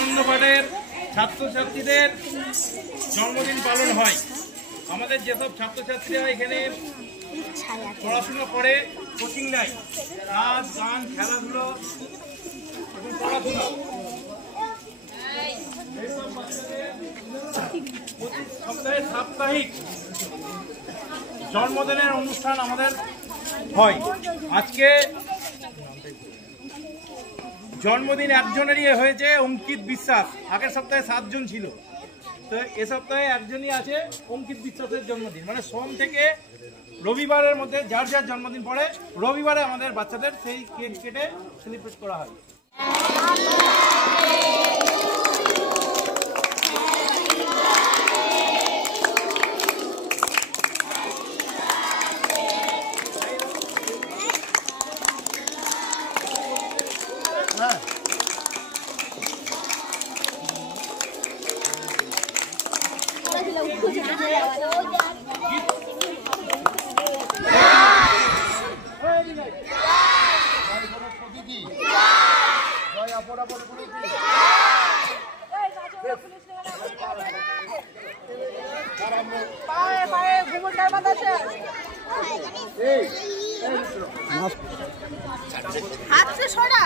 আনন্দপাড়ের ছাত্রছাত্রীদের জন্মদিন পালন হয়। আমাদের যেসব ছাত্রছাত্রীরা এখানে পড়াশোনা করে, কোচিং নেয়, নাচ গান খেলাধুলো এবং পড়াশোনা, সপ্তাহে সাপ্তাহিক জন্মদিনের অনুষ্ঠান আমাদের হয়। আজকে জন্মদিন একজনেরই হয়েছে, অঙ্কিত বিশ্বাস। আগের সপ্তাহে 7 জন ছিল, তো এ সপ্তাহে একজনই আছে, অঙ্কিত বিশ্বাসের জন্মদিন। মানে সোম থেকে রবিবারের মধ্যে যার যার জন্মদিন পড়ে, রবিবারে আমাদের বাচ্চাদের সেই কেক কেটে সেলিব্রেট করা হয়। হাত সরা